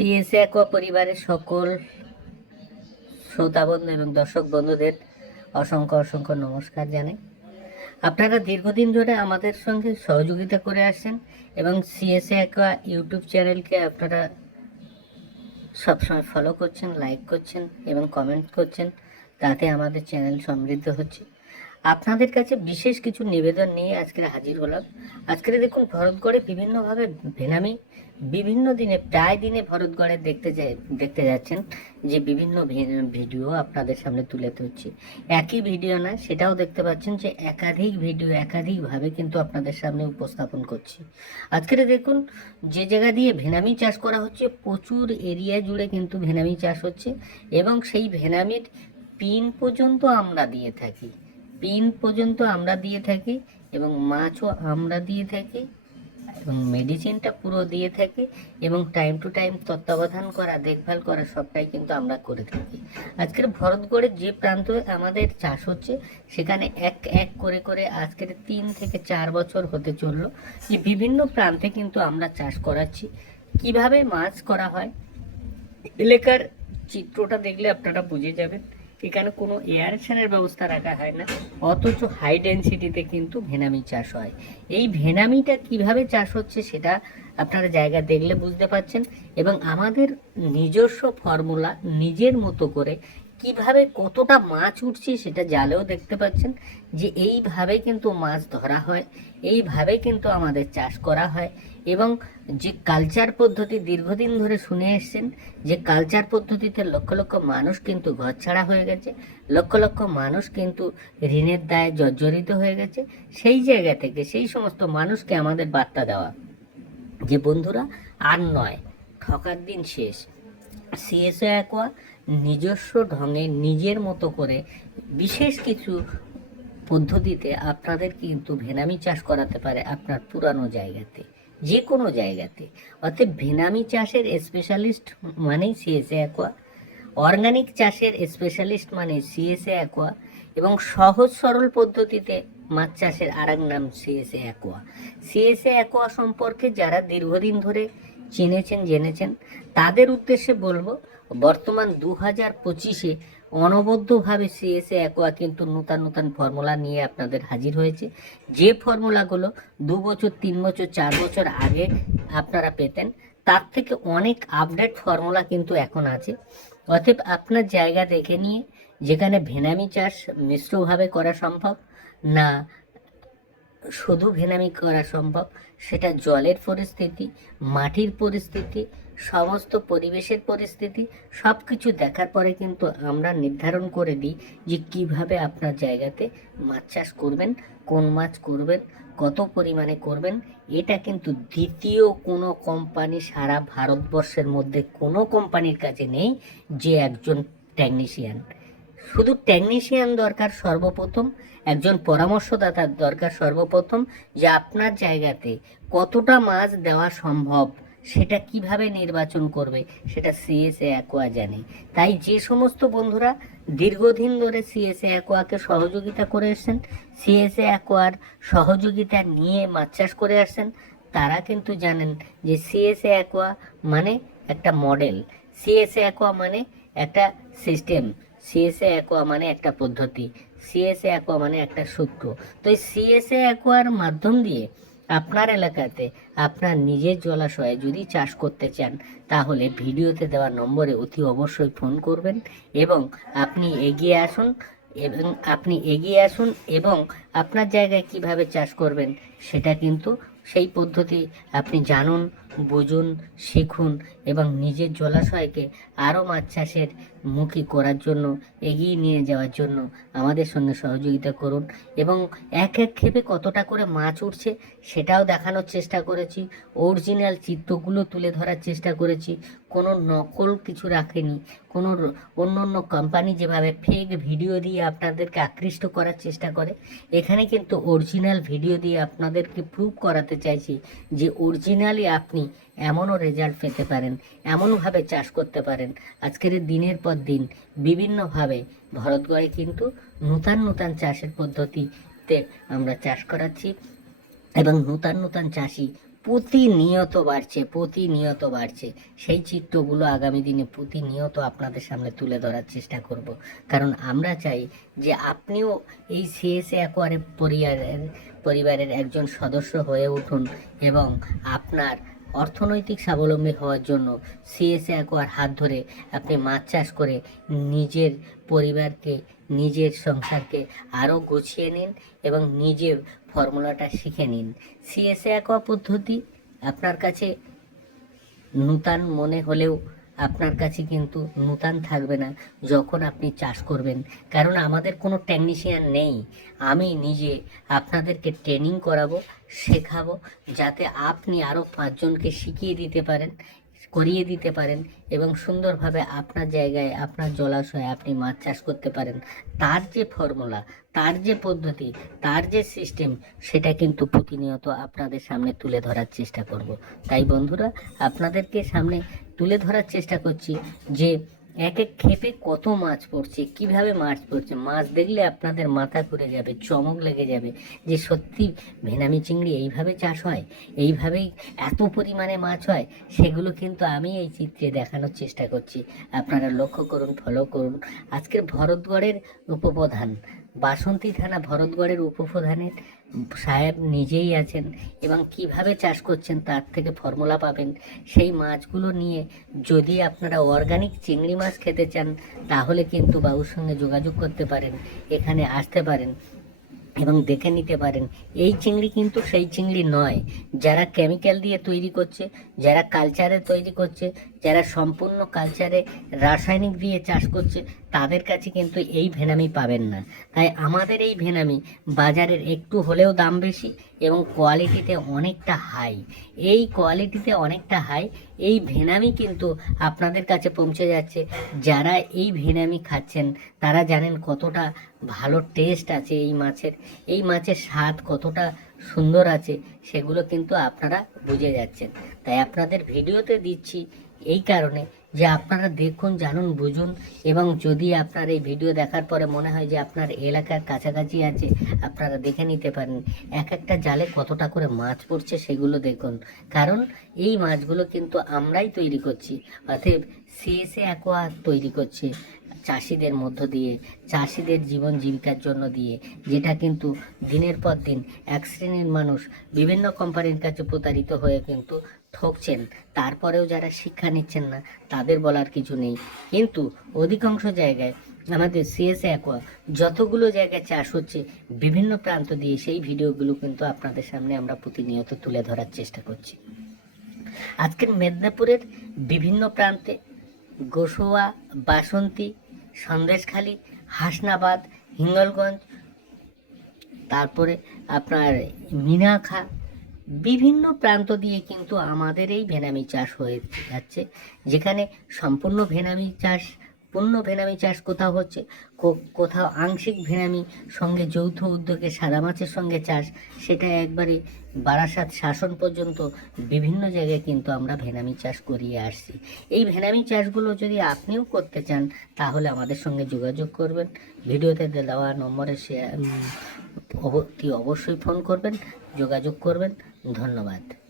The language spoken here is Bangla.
সিএসএ অ্যাকোয়া পরিবারের সকল শ্রোতা বন্ধু এবং দর্শক বন্ধুদের অসংখ্য অসংখ্য নমস্কার জানাই। আপনারা দীর্ঘদিন ধরে আমাদের সঙ্গে সহযোগিতা করে আসছেন এবং সিএসএ অ্যাকোয়া ইউটিউব চ্যানেলকে আপনারা সবসময় ফলো করছেন লাইক করছেন এবং কমেন্ট করছেন, তাতে আমাদের চ্যানেল সমৃদ্ধ হচ্ছে। আপনাদের কাছে বিশেষ কিছু নিবেদন নিয়ে আজকে হাজির হলাম। আজকে দেখুন, ভরতগড়ে বিভিন্নভাবে ভেনামি, বিভিন্ন দিনে, প্রায় দিনে ভরতগড়ে দেখতে যাই দেখতে যাচ্ছেন যে বিভিন্ন ভিডিও আপনাদের সামনে তুলে ধরছি। একই ভিডিও না, সেটাও দেখতে পাচ্ছেন যে একাধিক ভিডিও, একাধিকভাবে কিন্তু আপনাদের সামনে উপস্থাপন করছি। আজকে দেখুন, যে জায়গা দিয়ে ভেনামি চাষ করা হচ্ছে, প্রচুর এরিয়া জুড়ে কিন্তু ভেনামি চাষ হচ্ছে এবং সেই ভেনামির পিন পর্যন্ত আমরা দিয়ে থাকি। পিন পর্যন্ত আমরা দিয়ে থাকি এবং মাছও আমরা দিয়ে থাকি এবং মেডিসিনটা পুরো দিয়ে থাকি এবং টাইম টু টাইম তত্ত্বাবধান করা, দেখভাল করা সবটাই কিন্তু আমরা করে থাকি। আজকের ভরতগড়ের যে প্রান্তে আমাদের চাষ হচ্ছে, সেখানে এক এক করে করে আজকের তিন থেকে চার বছর হতে চলল। যে বিভিন্ন প্রান্তে কিন্তু আমরা চাষ করাচ্ছি। কীভাবে মাছ করা হয়? এলাকার চিত্রটা দেখলে আপনারা বুঝে যাবেন। এখানে কোনো এয়ারেশনের ব্যবস্থা রাখা হয় না। অথচ হাই ডেন্সিটিতে কিন্তু ভেনামি চাষ হয়। এই ভেনামিটা কীভাবে চাষ হচ্ছে সেটা আপনারা জায়গা দেখলে বুঝতে পারছেন এবং আমাদের নিজস্ব ফর্মুলা নিজের মতো করে কীভাবে কতটা মাছ উঠছে সেটা জালেও দেখতে পাচ্ছেন যে এইভাবে কিন্তু মাছ ধরা হয়, এইভাবে কিন্তু আমাদের চাষ করা হয় এবং যে কালচার পদ্ধতি দীর্ঘদিন ধরে শুনে এসছেন, যে কালচার পদ্ধতিতে লক্ষ লক্ষ মানুষ কিন্তু ঘর ছাড়া হয়ে গেছে, লক্ষ লক্ষ মানুষ কিন্তু ঋণের দায়ে জর্জরিত হয়ে গেছে, সেই জায়গা থেকে সেই সমস্ত মানুষকে আমাদের বার্তা দেওয়া। যে বন্ধুরা, আর নয়, ঠকার দিন শেষ। সিএসএ অ্যাকোয়া নিজস্ব ঢঙে নিজের মতো করে বিশেষ কিছু পদ্ধতিতে আপনাদের কিন্তু ভেনামি চাষ করাতে পারে আপনার পুরানো জায়গাতে যে কোনো জায়গাতে। অর্থাৎ ভেনামি চাষের স্পেশালিস্ট মানেই সিএসএ অ্যাকোয়া অর্গানিক চাষের স্পেশালিস্ট মানে সিএসএ অ্যাকোয়া এবং সহজ সরল পদ্ধতিতে মাছ চাষের আর নাম সিএসএ অ্যাকোয়া সিএসএ অ্যাকোয়া সম্পর্কে যারা দীর্ঘদিন ধরে চিনেছেন, জেনেছেন। তাদের উদ্দেশ্যে বলব, বর্তমান দু হাজার পঁচিশে অনবদ্যভাবে সিএসএ, অ্যাকোয়া কিন্তু নূতন নূতন ফর্মুলা নিয়ে আপনাদের হাজির হয়েছে। যে ফর্মুলাগুলো দু বছর, তিন বছর, চার বছর আগে আপনারা পেতেন, তার থেকে অনেক আপডেট ফর্মুলা কিন্তু এখন আছে। অতএব আপনার জায়গা দেখে নিয়ে, যেখানে ভেনামি চাষ মিশ্রভাবে করা সম্ভব, না শুধু ভেনামি করা সম্ভব, সেটা জলের পরিস্থিতি, মাটির পরিস্থিতি, সমস্ত পরিবেশের পরিস্থিতি সব কিছু দেখার পরে কিন্তু আমরা নির্ধারণ করে দিই যে কীভাবে আপনার জায়গাতে মাছ চাষ করবেন, কোন মাছ করবেন, কত পরিমাণে করবেন। এটা কিন্তু দ্বিতীয় কোনো কোম্পানি সারা ভারতবর্ষের মধ্যে কোনো কোম্পানির কাছে নেই যে একজন টেকনিশিয়ান শুধু টেকনিশিয়ান দরকার সর্বপ্রথম, একজন পরামর্শদাতার দরকার সর্বপ্রথম যে আপনার জায়গাতে কতটা মাছ দেওয়া সম্ভব, সেটা কীভাবে নির্বাচন করবে, সেটা সিএসএ অ্যাকোয়া জানে। তাই যে সমস্ত বন্ধুরা দীর্ঘদিন ধরে সিএসএ অ্যাকোয়াকে সহযোগিতা করে এসছেন সিএসএ অ্যাকোয়ার সহযোগিতা নিয়ে মাছ চাষ করে আসছেন, তারা কিন্তু জানেন যে সিএসএ অ্যাকোয়া মানে একটা মডেল সিএসএ অ্যাকোয়া মানে একটা সিস্টেম সিএসএ অ্যাকোয়া মানে একটা পদ্ধতি সিএসএ অ্যাকোয়া মানে একটা সূত্র। তো এই সিএসএ অ্যাকোয়ার মাধ্যম দিয়ে আপনার এলাকাতে আপনার নিজের জলাশয়ে যদি চাষ করতে চান, তাহলে ভিডিওতে দেওয়া নম্বরে অতি অবশ্যই ফোন করবেন এবং আপনি এগিয়ে আসুন এবং আপনি এগিয়ে আসুন এবং আপনার জায়গায় কীভাবে চাষ করবেন সেটা কিন্তু সেই পদ্ধতি আপনি জানুন, বুঝুন, শিখুন এবং নিজের জলাশয়কে আরও মাছ চাষের মুখী করার জন্য, এগিয়ে নিয়ে যাওয়ার জন্য আমাদের সঙ্গে সহযোগিতা করুন এবং এক এক ক্ষেপে কতটা করে মাছ উঠছে সেটাও দেখানোর চেষ্টা করেছি। অরিজিনাল চিত্রগুলো তুলে ধরার চেষ্টা করেছি। কোনো নকল কিছু রাখেনি। কোনো অন্য অন্য কোম্পানি যেভাবে ফেক ভিডিও দিয়ে আপনাদেরকে আকৃষ্ট করার চেষ্টা করে, এখানে কিন্তু অরিজিনাল ভিডিও দিয়ে আপনাদেরকে প্রুভ করাতে চাইছি যে অরিজিনালি আপনি এমনও রেজাল্ট পেতে পারেন, এমনভাবে চাষ করতে পারেন। আজকের দিনের পর দিন বিভিন্নভাবে ভরতগড়ে কিন্তু নূতন নূতন চাষের পদ্ধতিতে আমরা চাষ করাচ্ছি এবং নূতন নূতন চাষি প্রতিনিয়ত বাড়ছে প্রতিনিয়ত বাড়ছে। সেই চিত্রগুলো আগামী দিনে প্রতিনিয়ত আপনাদের সামনে তুলে ধরার চেষ্টা করব। কারণ আমরা চাই যে আপনিও এই সিএসএ অ্যাকোয়ারে পরিবারের পরিবারের একজন সদস্য হয়ে উঠুন এবং আপনার অর্থনৈতিক স্বাবলম্বী হওয়ার জন্য সিএসএ অ্যাকোয়ার হাত ধরে আপনি মাছ চাষ করে নিজের পরিবারকে, নিজের সংসারকে আরও গুছিয়ে নিন এবং নিজে ফর্মুলাটা শিখে নিন। সিএসএ অ্যাকোয়া পদ্ধতি আপনার কাছে নূতন মনে হলেও আপনার কাছে কিন্তু নূতন থাকবে না যখন আপনি চাষ করবেন। কারণ আমাদের কোনো টেকনিশিয়ান নেই। আমি নিজে আপনাদেরকে ট্রেনিং করাবো, শেখাবো, যাতে আপনি আরও পাঁচজনকে শিখিয়ে দিতে পারেন, করিয়ে দিতে পারেন এবং সুন্দরভাবে আপনার জায়গায় আপনার জলাশয়ে আপনি মাছ চাষ করতে পারেন। তার যে ফর্মুলা তার যে পদ্ধতি, তার যে সিস্টেম সেটা কিন্তু প্রতিনিয়ত আপনাদের সামনে তুলে ধরার চেষ্টা করব। তাই বন্ধুরা, আপনাদেরকে সামনে তুলে ধরার চেষ্টা করছি যে এক এক ক্ষেপে কত মাছ পড়ছে, কীভাবে মাছ পড়ছে। মাছ দেখলে আপনাদের মাথা ঘুরে যাবে, চমক লেগে যাবে যে সত্যি ভেনামি চিংড়ি এইভাবে চাষ হয়, এইভাবেই এত পরিমাণে মাছ হয়, সেগুলো কিন্তু আমি এই চিত্রে দেখানোর চেষ্টা করছি। আপনারা লক্ষ্য করুন ফলো করুন। আজকের ভরতগড়ের উপপ্রধান বাসন্তী থানা ভরতগড়ের উপপ্রধানের সাহেব নিজেই আছেন এবং কীভাবে চাষ করছেন তার থেকে ফর্মুলা পাবেন। সেই মাছগুলো নিয়ে যদি আপনারা অর্গানিক চিংড়ি মাছ খেতে চান, তাহলে কিন্তু বাবুর সঙ্গে যোগাযোগ করতে পারেন, এখানে আসতে পারেন এবং দেখে নিতে পারেন। এই চিংড়ি কিন্তু সেই চিংড়ি নয়। যারা কেমিক্যাল দিয়ে তৈরি করছে, যারা কালচারে তৈরি করছে, যারা সম্পূর্ণ কালচারে রাসায়নিক দিয়ে চাষ করছে তাদের কাছে কিন্তু এই ভেনামি পাবেন না। তাই আমাদের এই ভেনামি বাজারের একটু হলেও দাম বেশি এবং কোয়ালিটিতে অনেকটা হাই। এই কোয়ালিটিতে অনেকটা হাই, এই ভেনামি কিন্তু আপনাদের কাছে পৌঁছে যাচ্ছে। যারা এই ভেনামি খাচ্ছেন, তারা জানেন কতটা ভালো টেস্ট আছে এই মাছের এই মাছের স্বাদ কতটা সুন্দর আছে, সেগুলো কিন্তু আপনারা বুঝে যাচ্ছেন। তাই আপনাদের ভিডিওতে দিচ্ছি এই কারণে যে আপনারা দেখুন, জানুন, বুঝুন এবং যদি আপনার এই ভিডিও দেখার পরে মনে হয় যে আপনার এলাকার কাছাকাছি আছে, আপনারা দেখে নিতে পারেন। এক একটা জালে কতটা করে মাছ পড়ছে সেগুলো দেখুন। কারণ এই মাছগুলো কিন্তু আমরাই তৈরি করছি, অতএব সিএসএ অ্যাকোয়া তৈরি করছে চাষিদের মধ্য দিয়ে, চাষিদের জীবন জীবিকার জন্য দিয়ে, যেটা কিন্তু দিনের পর দিন এক শ্রেণির মানুষ বিভিন্ন কোম্পানির কাছে প্রতারিত হয়ে কিন্তু ঠকছেন, তারপরেও যারা শিক্ষা নিচ্ছেন না, তাদের বলার কিছু নেই। কিন্তু অধিকাংশ জায়গায় আমাদের সিএসএ অ্যাকোয়া যতগুলো জায়গায় চাষ হচ্ছে, বিভিন্ন প্রান্ত দিয়ে সেই ভিডিওগুলো কিন্তু আপনাদের সামনে আমরা প্রতিনিয়ত তুলে ধরার চেষ্টা করছি। আজকের মেদিনীপুরের বিভিন্ন প্রান্তে গোসোয়া, বাসন্তী, সন্দেশখালী, হাসনাবাদ, হিঙ্গলগঞ্জ, তারপরে আপনার মিনাখা বিভিন্ন প্রান্ত দিয়ে কিন্তু আমাদের এই ভেনামি চাষ হয়ে যাচ্ছে। যেখানে সম্পূর্ণ ভেনামি চাষ, পূর্ণ ভেনামি চাষ কোথাও হচ্ছে? কোথাও আংশিক ভেনামি, সঙ্গে যৌথ উদ্যোগে সাদা মাছের সঙ্গে চাষ, সেটা একবারে বারাসাত শাসন পর্যন্ত বিভিন্ন জায়গায় কিন্তু আমরা ভেনামি চাষ করিয়ে আসছি। এই ভেনামি চাষগুলো যদি আপনিও করতে চান, তাহলে আমাদের সঙ্গে যোগাযোগ করবেন। ভিডিওতে দেওয়া নম্বরে অতি অবশ্যই ফোন করবেন, যোগাযোগ করবেন। ধন্যবাদ।